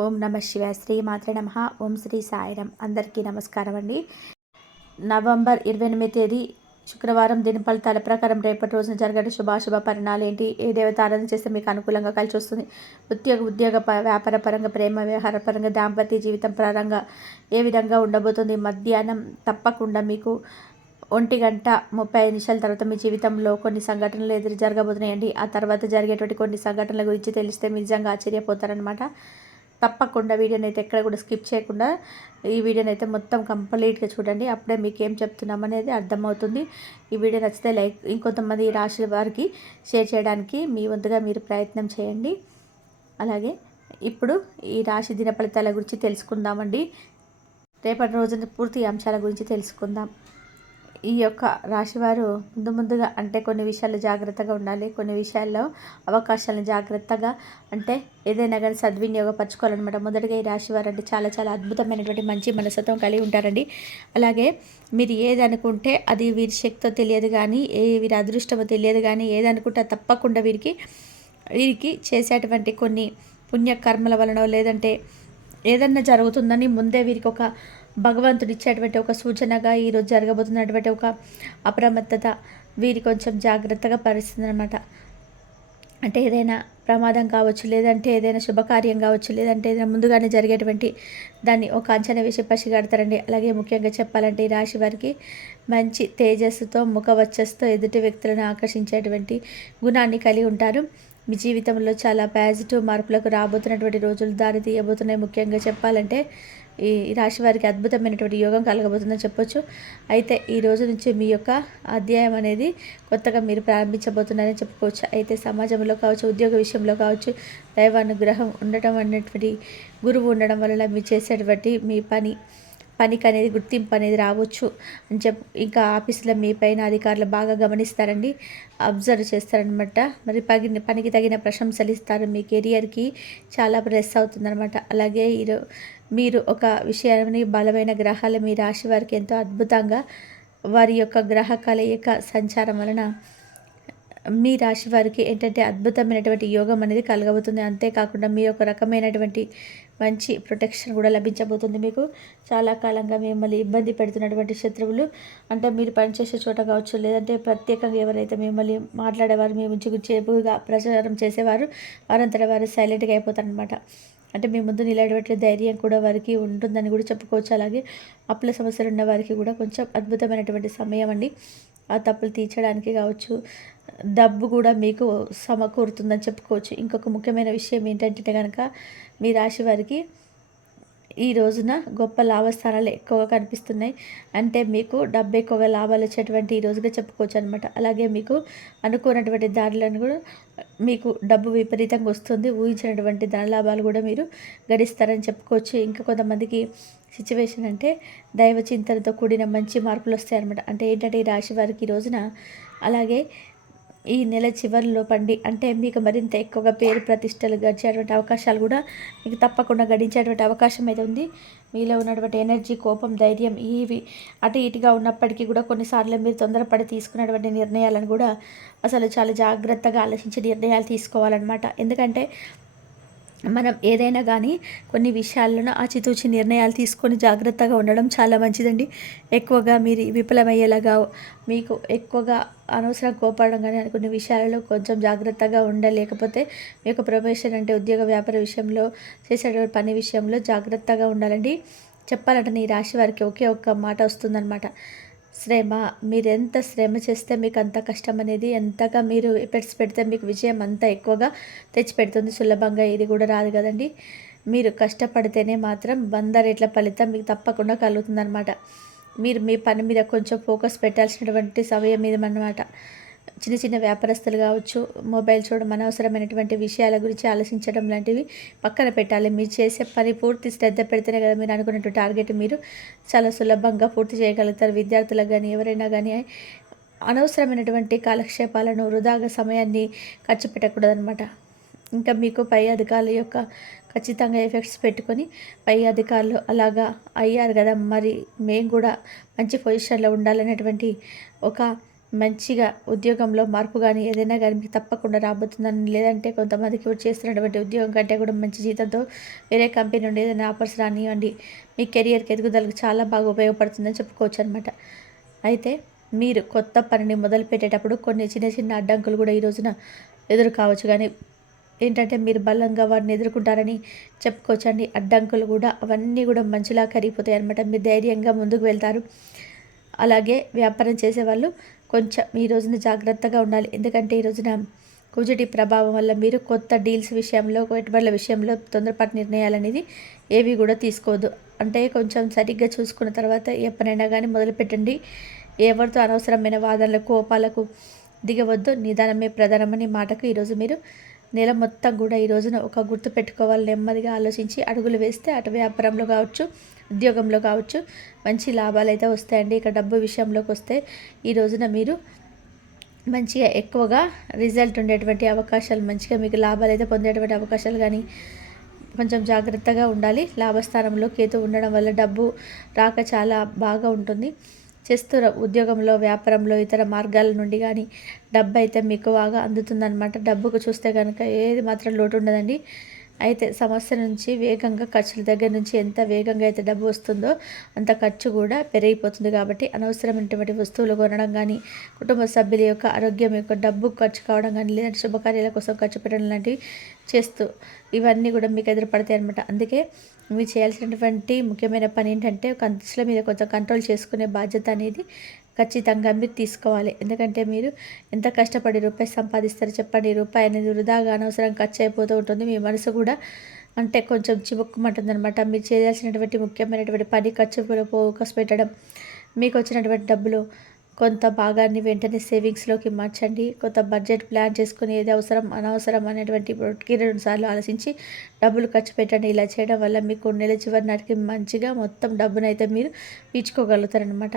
ఓం నమ శివ శ్రీ మాత్ర నమ. ఓం శ్రీ సాయిరం అందరికీ నమస్కారం అండి. నవంబర్ ఇరవై ఎనిమిది తేదీ శుక్రవారం. దిన ఫలితాల ప్రకారం రేపటి రోజున జరిగే శుభాశుభ పరిణాలు ఏంటి? ఏ దేవత ఆరాధన చేస్తే మీకు అనుకూలంగా కలిసి వస్తుంది? ఉద్యోగ ఉద్యోగ వ్యాపార పరంగా ప్రేమ వ్యవహార పరంగా దాంపత్య జీవితం పరంగా ఏ విధంగా ఉండబోతుంది? మధ్యాహ్నం తప్పకుండా మీకు ఒంటి గంట ముప్పై ఐదు నిమిషాల తర్వాత మీ జీవితంలో కొన్ని సంఘటనలు ఎదురు జరగబోతున్నాయండి. ఆ తర్వాత జరిగేటువంటి కొన్ని సంఘటనల గురించి తెలిస్తే మీరు నిజంగా ఆశ్చర్యపోతారనమాట తప్పకుండా వీడియోని అయితే ఎక్కడ కూడా స్కిప్ చేయకుండా ఈ వీడియోని అయితే మొత్తం కంప్లీట్గా చూడండి. అప్పుడే మీకు ఏం చెప్తున్నాం అనేది అర్థమవుతుంది. ఈ వీడియో నచ్చితే లైక్ ఇంకొంతమంది రాశి వారికి షేర్ చేయడానికి మీ వంతుగా మీరు ప్రయత్నం చేయండి. అలాగే ఇప్పుడు ఈ రాశి దిన ఫలితాల గురించి తెలుసుకుందామండి. రేపటి రోజున పూర్తి అంశాల గురించి తెలుసుకుందాం. ఈ యొక్క రాశివారు ముందు ముందుగా అంటే కొన్ని విషయాల్లో జాగ్రత్తగా ఉండాలి. కొన్ని విషయాల్లో అవకాశాలను జాగ్రత్తగా అంటే ఏదైనా కానీ సద్వినియోగపరచుకోవాలన్నమాట. మొదటిగా ఈ రాశివారు అంటే చాలా చాలా అద్భుతమైనటువంటి మంచి మనస్తత్వం కలిగి ఉంటారండి. అలాగే మీరు ఏదనుకుంటే అది వీరి శక్తితో తెలియదు కానీ ఏ వీరి అదృష్టమో తెలియదు కానీ ఏదనుకుంటే తప్పకుండా వీరికి వీరికి చేసేటువంటి కొన్ని పుణ్యకర్మల వలన లేదంటే ఏదన్నా జరుగుతుందని ముందే వీరికి ఒక భగవంతుడు ఇచ్చేటువంటి ఒక సూచనగా ఈరోజు జరగబోతున్నటువంటి ఒక అప్రమత్తత వీరి కొంచెం జాగ్రత్తగా పరిస్థితి అనమాట అంటే ఏదైనా ప్రమాదం కావచ్చు లేదంటే ఏదైనా శుభకార్యం కావచ్చు లేదంటే ఏదైనా ముందుగానే జరిగేటువంటి దాన్ని ఒక అంచనా వేసి పసిగడతారండి అలాగే ముఖ్యంగా చెప్పాలంటే ఈ రాశి వారికి మంచి తేజస్సుతో ముఖవచ్చస్తో ఎదుటి వ్యక్తులను ఆకర్షించేటువంటి గుణాన్ని కలిగి ఉంటారు. మీ జీవితంలో చాలా పాజిటివ్ మార్పులకు రాబోతున్నటువంటి రోజులు దారి తీయబోతున్నాయి. ముఖ్యంగా చెప్పాలంటే ఈ రాశి వారికి అద్భుతమైనటువంటి యోగం కలగబోతుందని చెప్పొచ్చు. అయితే ఈ రోజు నుంచి మీ యొక్క అధ్యాయం అనేది కొత్తగా మీరు ప్రారంభించబోతున్నారని చెప్పుకోవచ్చు. అయితే సమాజంలో కావచ్చు ఉద్యోగ విషయంలో కావచ్చు దైవానుగ్రహం ఉండటం అనేటువంటి గురువు ఉండడం వల్ల మీరు చేసేటువంటి మీ పని పనికి అనేది గుర్తింపు అనేది రావచ్చు అని చెప్ ఇంకా ఆఫీసులో మీ పైన అధికారులు బాగా గమనిస్తారండి అబ్జర్వ్ చేస్తారనమాట మరి పగిన పనికి తగిన ప్రశంసలు ఇస్తారు మీ కెరియర్కి చాలా ప్రెస్ అవుతుందనమాట అలాగే ఈరోజు మీరు ఒక విషయాన్ని బలమైన గ్రహాలు మీ రాశి వారికి ఎంతో అద్భుతంగా వారి యొక్క గ్రహ కలయిక సంచారం వలన మీ రాశి వారికి ఏంటంటే అద్భుతమైనటువంటి యోగం అనేది కలగబోతుంది. అంతేకాకుండా మీ యొక్క రకమైనటువంటి మంచి ప్రొటెక్షన్ కూడా లభించబోతుంది మీకు. చాలా కాలంగా మిమ్మల్ని ఇబ్బంది పెడుతున్నటువంటి శత్రువులు అంటే మీరు పనిచేసే చోట కావచ్చు లేదంటే ప్రత్యేకంగా ఎవరైతే మిమ్మల్ని మాట్లాడేవారు మీ గురించి చెప్పుగా ప్రచారం చేసేవారు వారంతటా వారు సైలెంట్గా అయిపోతారనమాట అంటే మీ ముందు నిలబెట్టే ధైర్యం కూడా వారికి ఉంటుందని కూడా చెప్పుకోవచ్చు. అలాగే అప్పుల సమస్యలు ఉన్న వారికి కూడా కొంచెం అద్భుతమైనటువంటి సమయం అండి. ఆ తప్పులు తీర్చడానికి కావచ్చు డబ్బు కూడా మీకు సమకూరుతుందని చెప్పుకోవచ్చు. ఇంకొక ముఖ్యమైన విషయం ఏంటంటే కనుక మీ రాశి వారికి ఈ రోజున గొప్ప లాభస్థానాలు ఎక్కువగా కనిపిస్తున్నాయి. అంటే మీకు డబ్బు ఎక్కువగా లాభాలు వచ్చేటువంటి ఈ రోజుగా చెప్పుకోవచ్చు అనమాట అలాగే మీకు అనుకున్నటువంటి దారులను కూడా మీకు డబ్బు విపరీతంగా వస్తుంది. ఊహించినటువంటి ధన లాభాలు కూడా మీరు గడిస్తారని చెప్పుకోవచ్చు. ఇంకా కొంతమందికి సిచ్యువేషన్ అంటే దైవ చింతనతో కూడిన మంచి మార్పులు వస్తాయన్నమాట. అంటే ఏంటంటే ఈ రాశి వారికి ఈ రోజున అలాగే ఈ నెల చివరిలో పండి. అంటే మీకు మరింత ఎక్కువగా పేరు ప్రతిష్టలు గడిచేటువంటి అవకాశాలు కూడా మీకు తప్పకుండా గడించేటువంటి అవకాశం అయితే ఉంది. మీలో ఉన్నటువంటి ఎనర్జీ కోపం ధైర్యం ఇవి అటు ఇటుగా ఉన్నప్పటికీ కూడా కొన్నిసార్లు మీరు తొందరపడి తీసుకున్నటువంటి నిర్ణయాలను కూడా అసలు చాలా జాగ్రత్తగా ఆలోచించి నిర్ణయాలు తీసుకోవాలన్నమాట. ఎందుకంటే మనం ఏదైనా కానీ కొన్ని విషయాలను ఆచితూచి నిర్ణయాలు తీసుకొని జాగ్రత్తగా ఉండడం చాలా మంచిదండి. ఎక్కువగా మీరు విఫలమయ్యేలాగా మీకు ఎక్కువగా అనవసరం కోపడడం కానీ కొన్ని విషయాలలో కొంచెం జాగ్రత్తగా ఉండలేకపోతే మీ యొక్క ప్రొఫెషన్ అంటే ఉద్యోగ వ్యాపార విషయంలో చేసేటువంటి పని విషయంలో జాగ్రత్తగా ఉండాలండి. చెప్పాలంటే ఈ రాశి వారికి ఒకే ఒక్క మాట వస్తుందన్నమాట. శ్రమ మీరెంత శ్రమ చేస్తే మీకు అంత కష్టం అనేది ఎంతగా మీరు ఎఫర్ట్స్ పెడితే మీకు విజయం అంత ఎక్కువగా తెచ్చిపెడుతుంది సులభంగా ఇది కూడా రాదు కదండి. మీరు కష్టపడితేనే మాత్రం వంద రేట్ల ఫలితం మీకు తప్పకుండా కలుగుతుందన్నమాట. మీరు మీ పని మీద కొంచెం ఫోకస్ పెట్టాల్సినటువంటి సమయం మీద అన్నమాట చిన్న చిన్న వ్యాపారస్తులు కావచ్చు మొబైల్ చూడడం అనవసరమైనటువంటి విషయాల గురించి ఆలోచించడం లాంటివి పక్కన పెట్టాలి. మీరు చేసే పని పూర్తి శ్రద్ధ పెడితేనే కదా మీరు అనుకున్నట్టు టార్గెట్ మీరు చాలా సులభంగా పూర్తి చేయగలుగుతారు. విద్యార్థులకు కానీ ఎవరైనా కానీ అనవసరమైనటువంటి కాలక్షేపాలను వృధాగా సమయాన్ని ఖర్చు పెట్టకూడదనమాట ఇంకా మీకు పై అధికారుల యొక్క ఖచ్చితంగా ఎఫెక్ట్స్ పెట్టుకొని పై అధికారులు అలాగా అయ్యారు కదా మరి మేము కూడా మంచి పొజిషన్లో ఉండాలనేటువంటి ఒక మంచిగా ఉద్యోగంలో మార్పు కానీ ఏదైనా కానీ మీకు తప్పకుండా రాబోతుందని లేదంటే కొంతమందికి చేస్తున్నటువంటి ఉద్యోగం కంటే కూడా మంచి జీతంతో వేరే కంపెనీ నుండి ఏదైనా ఆఫర్స్ రానివ్వండి. మీ కెరియర్కి ఎదుగుదలకు చాలా బాగా ఉపయోగపడుతుందని చెప్పుకోవచ్చు అనమాట అయితే మీరు కొత్త పనిని మొదలు పెట్టేటప్పుడు కొన్ని చిన్న చిన్న అడ్డంకులు కూడా ఈ రోజున ఎదురు కావచ్చు కానీ ఏంటంటే మీరు బలంగా వారిని ఎదుర్కొంటారని చెప్పుకోవచ్చండి. అడ్డంకులు కూడా అవన్నీ కూడా మంచిలా కరిగిపోతాయి అనమాట మీరు ధైర్యంగా ముందుకు వెళ్తారు. అలాగే వ్యాపారం చేసేవాళ్ళు కొంచెం ఈ రోజున జాగ్రత్తగా ఉండాలి. ఎందుకంటే ఈ రోజున కుజటి ప్రభావం వల్ల మీరు కొత్త డీల్స్ విషయంలో పెట్టుబడుల విషయంలో తొందరపాటు నిర్ణయాలు అనేది ఏవి కూడా తీసుకోవద్దు అంటే కొంచెం సరిగ్గా చూసుకున్న తర్వాత ఏ పనైనా కానీ మొదలుపెట్టండి ఎవరితో అనవసరమైన వాదనలకు కోపాలకు దిగవద్దు. నిదానమే ప్రధానమని మాటకు ఈరోజు మీరు నెల మొత్తం కూడా ఈ రోజున ఒక గుర్తు పెట్టుకోవాలి. నెమ్మదిగా ఆలోచించి అడుగులు వేస్తే అటు వ్యాపారంలో కావచ్చు ఉద్యోగంలో కావచ్చు మంచి లాభాలు అయితే వస్తాయండి. ఇక డబ్బు విషయంలోకి వస్తే ఈ రోజున మీరు మంచిగా ఎక్కువగా రిజల్ట్ ఉండేటువంటి అవకాశాలు మంచిగా మీకు లాభాలు అయితే పొందేటువంటి అవకాశాలు కానీ కొంచెం జాగ్రత్తగా ఉండాలి. లాభస్థానంలో కేతు ఉండడం వల్ల డబ్బు రాక చాలా బాగా ఉంటుంది. చేస్తున్న ఉద్యోగంలో వ్యాపారంలో ఇతర మార్గాల నుండి కానీ డబ్బు అయితే మీకు బాగా అందుతుందన్నమాట. డబ్బుకు చూస్తే కనుక ఏది మాత్రం లోటు ఉండదండి అయితే సమస్య నుంచి వేగంగా ఖర్చుల దగ్గర నుంచి ఎంత వేగంగా అయితే డబ్బు వస్తుందో అంత ఖర్చు కూడా పెరిగిపోతుంది కాబట్టి అనవసరమైనటువంటి వస్తువులు కొనడం కానీ కుటుంబ సభ్యుల యొక్క ఆరోగ్యం యొక్క డబ్బు ఖర్చు కావడం కానీ లేదంటే శుభకార్యాల కోసం ఖర్చు పెట్టడం లాంటివి చేస్తూ ఇవన్నీ కూడా మీకు ఎదురుపడతాయి అనమాట అందుకే మీరు చేయాల్సినటువంటి ముఖ్యమైన పని ఏంటంటే ఖర్చుల మీద కొంచెం కంట్రోల్ చేసుకునే బాధ్యత అనేది ఖచ్చితంగా మీరు తీసుకోవాలి. ఎందుకంటే మీరు ఎంత కష్టపడి రూపాయి సంపాదిస్తారో చెప్పండి. రూపాయి అనేది వృధాగా అనవసరం ఖర్చు అయిపోతూ ఉంటుంది. మీ మనసు కూడా అంటే కొంచెం చివుక్కుమంటుంది అనమాట మీరు చేయాల్సినటువంటి ముఖ్యమైనటువంటి పని ఖర్చు ఫోకస్ పెట్టడం మీకు వచ్చినటువంటి డబ్బులు కొంత భాగాన్ని వెంటనే సేవింగ్స్లోకి మార్చండి. కొంత బడ్జెట్ ప్లాన్ చేసుకుని ఏది అవసరం అనవసరం అనేటువంటి ఒకటికి రెండుసార్లు ఆలోచించి డబ్బులు ఖర్చు పెట్టండి. ఇలా చేయడం వల్ల మీకు నెల చివరి నాటికి మంచిగా మొత్తం డబ్బునైతే మీరు పీచుకోగలుగుతారనమాట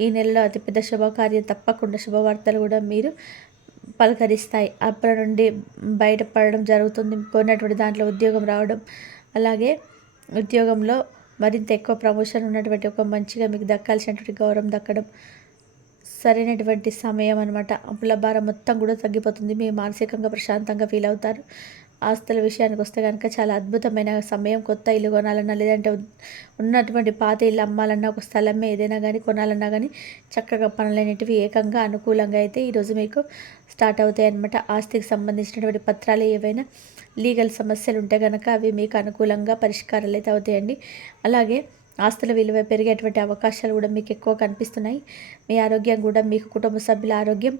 ఈ నెలలో అతిపెద్ద శుభకార్యం తప్పకుండా శుభవార్తలు కూడా మీరు పలకరిస్తాయి. అప్పటి నుండి బయటపడడం జరుగుతుంది. కొన్నటువంటి దాంట్లో ఉద్యోగం రావడం అలాగే ఉద్యోగంలో మరింత ఎక్కువ ప్రమోషన్ ఉన్నటువంటి ఒక మంచిగా మీకు దక్కాల్సినటువంటి గౌరవం దక్కడం సరైనటువంటి సమయం అనమాట అప్పుల భారం మొత్తం కూడా తగ్గిపోతుంది. మీ మానసికంగా ప్రశాంతంగా ఫీల్ అవుతారు. ఆస్తుల విషయానికి వస్తే కనుక చాలా అద్భుతమైన సమయం. కొత్త ఇల్లు కొనాలన్నా లేదంటే ఉన్నటువంటి పాత ఇల్లు అమ్మాలన్నా ఒక స్థలమే ఏదైనా కానీ కొనాలన్నా కానీ చక్కగా పనులనేటివి ఏకంగా అనుకూలంగా అయితే ఈరోజు మీకు స్టార్ట్ అవుతాయి అన్నమాట. ఆస్తికి సంబంధించినటువంటి పత్రాలు ఏవైనా లీగల్ సమస్యలు ఉంటే కనుక అవి మీకు అనుకూలంగా పరిష్కారాలు అయితే అవుతాయండి. అలాగే ఆస్తుల విలువ పెరిగేటువంటి అవకాశాలు కూడా మీకు ఎక్కువ కనిపిస్తున్నాయి. మీ ఆరోగ్యం కూడా మీకు కుటుంబ సభ్యుల ఆరోగ్యం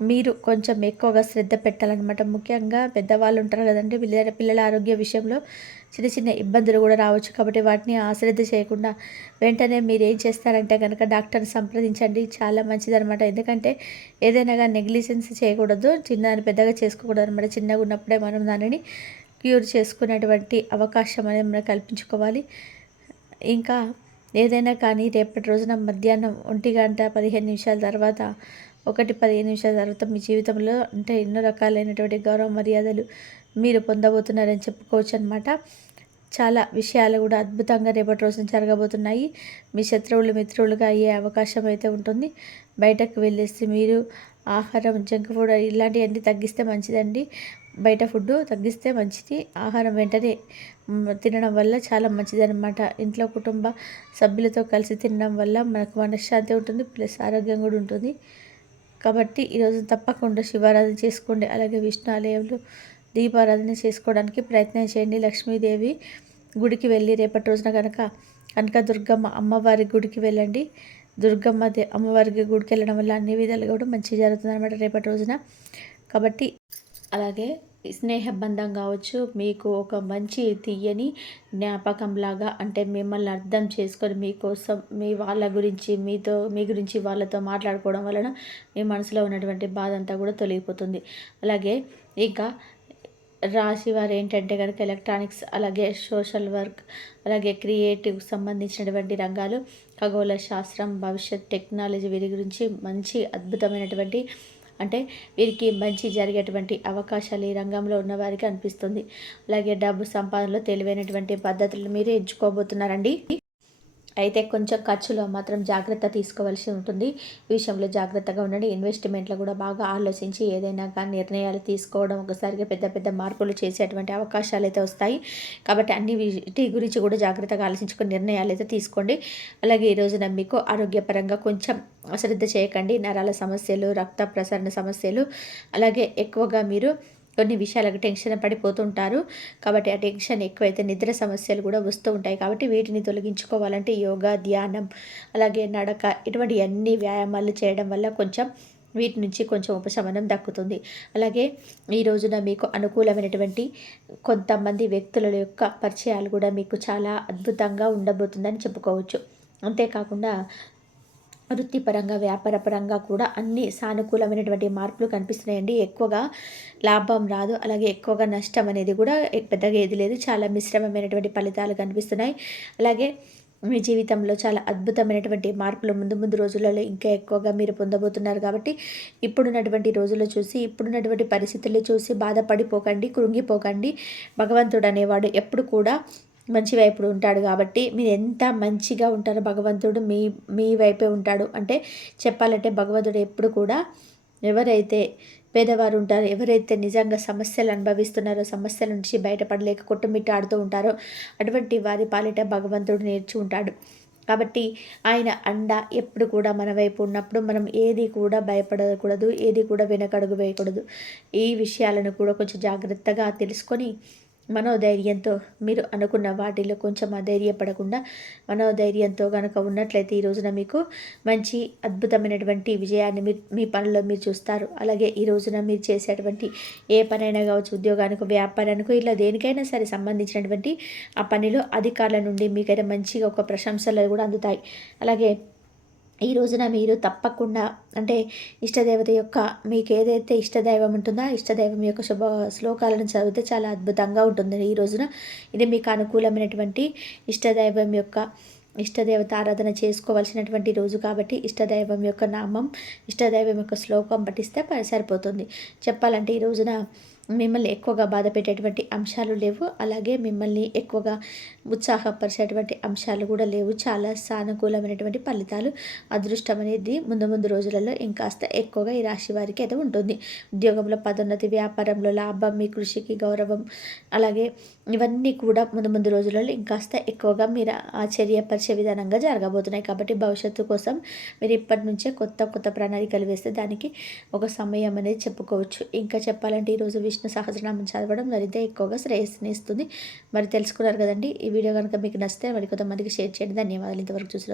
మీరు కొంచెం ఎక్కువగా శ్రద్ధ పెట్టాలన్నమాట. ముఖ్యంగా పెద్దవాళ్ళు ఉంటారు కదండి పిల్లల పిల్లల ఆరోగ్య విషయంలో చిన్న చిన్న ఇబ్బందులు కూడా రావచ్చు. కాబట్టి వాటిని అశ్రద్ధ చేయకుండా వెంటనే మీరు ఏం చేస్తారంటే కనుక డాక్టర్ని సంప్రదించండి. చాలా మంచిదనమాట ఎందుకంటే ఏదైనా కానీ నెగ్లిజెన్స్ చేయకూడదు చిన్నదాన్ని పెద్దగా చేసుకోకూడదు అనమాట చిన్నగా ఉన్నప్పుడే మనం దానిని క్యూర్ చేసుకునేటువంటి అవకాశం అనేది మనం కల్పించుకోవాలి. ఇంకా ఏదైనా కానీ రేపటి రోజున మధ్యాహ్నం ఒంటి గంట పదిహేను నిమిషాల తర్వాత ఒకటి పదిహేను నిమిషాల తర్వాత మీ జీవితంలో అంటే ఎన్నో రకాలైనటువంటి గౌరవ మర్యాదలు మీరు పొందబోతున్నారని చెప్పుకోవచ్చు అనమాట చాలా విషయాలు కూడా అద్భుతంగా రేపటి రోజున జరగబోతున్నాయి. మీ శత్రువులు మిత్రులుగా అయ్యే అవకాశం అయితే ఉంటుంది. బయటకు వెళ్ళేసి మీరు ఆహారం జంక్ ఫుడ్ ఇలాంటివన్నీ తగ్గిస్తే మంచిదండి. బయట ఫుడ్ తగ్గిస్తే మంచిది. ఆహారం వెంటనే తినడం వల్ల చాలా మంచిది అనమాట ఇంట్లో కుటుంబ సభ్యులతో కలిసి తినడం వల్ల మనకు మనశ్శాంతి ఉంటుంది ప్లస్ ఆరోగ్యం కూడా ఉంటుంది. కాబట్టి ఈరోజు తప్పకుండా శివారాధన చేసుకోండి. అలాగే విష్ణు ఆలయంలో దీపారాధన చేసుకోవడానికి ప్రయత్నం చేయండి. లక్ష్మీదేవి గుడికి వెళ్ళి రేపటి రోజున కనుక కనుక దుర్గమ్మ అమ్మవారి గుడికి వెళ్ళండి. దుర్గమ్మ అమ్మవారికి గుడికి వెళ్ళడం వల్ల అన్ని విధాలుగా కూడా మంచి జరుగుతుంది అనమాట రేపటి రోజున. కాబట్టి అలాగే స్నేహబంధం కావచ్చు మీకు ఒక మంచి తీయని జ్ఞాపకంలాగా అంటే మిమ్మల్ని అర్థం చేసుకొని మీకోసం మీ వాళ్ళ గురించి మీతో మీ గురించి వాళ్ళతో మాట్లాడుకోవడం వలన మీ మనసులో ఉన్నటువంటి బాధ అంతా కూడా తొలగిపోతుంది. అలాగే ఇంకా రాశి వారు ఏంటంటే కనుక ఎలక్ట్రానిక్స్ అలాగే సోషల్ వర్క్ అలాగే క్రియేటివ్ సంబంధించినటువంటి రంగాలు ఖగోళ శాస్త్రం భవిష్యత్ టెక్నాలజీ వీరి గురించి మంచి అద్భుతమైనటువంటి అంటే వీరికి మంచి జరిగేటువంటి అవకాశాలు ఈ రంగంలో ఉన్నవారికి అనిపిస్తుంది. అలాగే డబ్బు సంపాదనలో తెలివైనటువంటి పద్ధతులు మీరు ఎంచుకోబోతున్నారండి. అయితే కొంచెం ఖర్చులో మాత్రం జాగ్రత్త తీసుకోవాల్సి ఉంటుంది. ఈ విషయంలో జాగ్రత్తగా ఉండండి. ఇన్వెస్ట్మెంట్లో కూడా బాగా ఆలోచించి ఏదైనా కానీ నిర్ణయాలు తీసుకోవడం ఒకసారిగా పెద్ద పెద్ద మార్పులు చేసేటువంటి అవకాశాలు అయితే వస్తాయి. కాబట్టి అన్ని వీటి గురించి కూడా జాగ్రత్తగా ఆలోచించుకుని నిర్ణయాలు అయితే తీసుకోండి. అలాగే ఈరోజున మీకు ఆరోగ్యపరంగా కొంచెం శ్రద్ధ చేయకండి. నరాల సమస్యలు రక్త ప్రసరణ సమస్యలు అలాగే ఎక్కువగా మీరు కొన్ని విషయాలకు టెన్షన్ పడిపోతుంటారు. కాబట్టి ఆ టెన్షన్ ఎక్కువైతే నిద్ర సమస్యలు కూడా వస్తూ ఉంటాయి. కాబట్టి వీటిని తొలగించుకోవాలంటే యోగా ధ్యానం అలాగే నడక ఇటువంటి అన్ని వ్యాయామాలు చేయడం వల్ల కొంచెం వీటి నుంచి కొంచెం ఉపశమనం దక్కుతుంది. అలాగే ఈ రోజున మీకు అనుకూలమైనటువంటి కొంతమంది వ్యక్తుల యొక్క పరిచయాలు కూడా మీకు చాలా అద్భుతంగా ఉండబోతుందని చెప్పుకోవచ్చు. అంతేకాకుండా వృత్తిపరంగా వ్యాపారపరంగా కూడా అన్ని సానుకూలమైనటువంటి మార్పులు కనిపిస్తున్నాయండి. ఎక్కువగా లాభం రాదు అలాగే ఎక్కువగా నష్టం అనేది కూడా పెద్దగా ఏది లేదు. చాలా మిశ్రమమైనటువంటి ఫలితాలు కనిపిస్తున్నాయి. అలాగే మీ జీవితంలో చాలా అద్భుతమైనటువంటి మార్పులు ముందు ముందు రోజులలో ఇంకా ఎక్కువగా మీరు పొందబోతున్నారు కాబట్టి ఇప్పుడున్నటువంటి రోజులు చూసి ఇప్పుడున్నటువంటి పరిస్థితులు చూసి బాధపడిపోకండి కృంగిపోకండి. భగవంతుడు అనేవాడు ఎప్పుడు కూడా మంచి వైపుడు ఉంటాడు కాబట్టి మీరు ఎంత మంచిగా ఉంటారో భగవంతుడు మీ మీ వైపే ఉంటాడు. అంటే చెప్పాలంటే భగవంతుడు ఎప్పుడు కూడా ఎవరైతే పేదవారు ఉంటారో ఎవరైతే నిజంగా సమస్యలు అనుభవిస్తున్నారో సమస్యల నుంచి బయటపడలేక కొట్టుమిట్టాడుతూ ఉంటారో అటువంటి వారి పాలిట భగవంతుడు నేర్చి ఉంటాడు. కాబట్టి ఆయన అండ ఎప్పుడు కూడా మన వైపు ఉన్నప్పుడు మనం ఏది కూడా భయపడకూడదు ఏది కూడా వెనకడుగు వేయకూడదు. ఈ విషయాలను కూడా కొంచెం జాగ్రత్తగా తెలుసుకొని మనోధైర్యంతో మీరు అనుకున్న వాటిలో కొంచెం అధైర్యపడకుండా మనోధైర్యంతో కనుక ఉన్నట్లయితే ఈ రోజున మీకు మంచి అద్భుతమైనటువంటి విజయాన్ని మీరు మీ పనిలో మీరు చూస్తారు. అలాగే ఈ రోజున మీరు చేసేటువంటి ఏ పనైనా కావచ్చు ఉద్యోగానికి వ్యాపారానికి ఇలా దేనికైనా సరే సంబంధించినటువంటి ఆ పనిలో అధికారుల నుండి మీకైతే మంచిగా ఒక ప్రశంసలు కూడా అందుతాయి. అలాగే ఈ రోజున మీరు తప్పకుండా అంటే ఇష్టదేవత యొక్క మీకు ఏదైతే ఇష్టదైవం ఉంటుందో ఇష్టదైవం యొక్క శుభ శ్లోకాలను చదివితే చాలా అద్భుతంగా ఉంటుంది. ఈ రోజున ఇది మీకు అనుకూలమైనటువంటి ఇష్టదైవం యొక్క ఇష్టదేవత ఆరాధన చేసుకోవాల్సినటువంటి రోజు కాబట్టి ఇష్టదైవం యొక్క నామం ఇష్టదైవం యొక్క శ్లోకం పఠిస్తే సరిపోతుంది. చెప్పాలంటే ఈ రోజున మిమ్మల్ని ఎక్కువగా బాధ పెట్టేటువంటి అంశాలు లేవు. అలాగే మిమ్మల్ని ఎక్కువగా ఉత్సాహపరిచేటువంటి అంశాలు కూడా లేవు. చాలా సానుకూలమైనటువంటి ఫలితాలు అదృష్టం అనేది ముందు ముందు రోజులలో ఇంకాస్త ఎక్కువగా ఈ రాశి వారికి అయితే ఉంటుంది. ఉద్యోగంలో పదోన్నతి వ్యాపారంలో లాభం మీ కృషికి గౌరవం అలాగే ఇవన్నీ కూడా ముందు ముందు రోజులలో ఇంకాస్త ఎక్కువగా మీరు ఆశ్చర్యపరిచే విధానంగా జరగబోతున్నాయి. కాబట్టి భవిష్యత్తు కోసం మీరు ఇప్పటి నుంచే కొత్త కొత్త ప్రణాళికలు వేస్తే దానికి ఒక సమయం అనేది చెప్పుకోవచ్చు. ఇంకా చెప్పాలంటే ఈరోజు విష్ణు సహస్రనామం చదవడం మరింత ఎక్కువగా శ్రేయస్సుని ఇస్తుంది. మరి తెలుసుకున్నారు కదండి. ఈ వీడియో కనుక మీకు నచ్చితే మరి కొంతమందికి షేర్ చేయండి. ధన్యవాదాలు. ఇంతవరకు చూసిన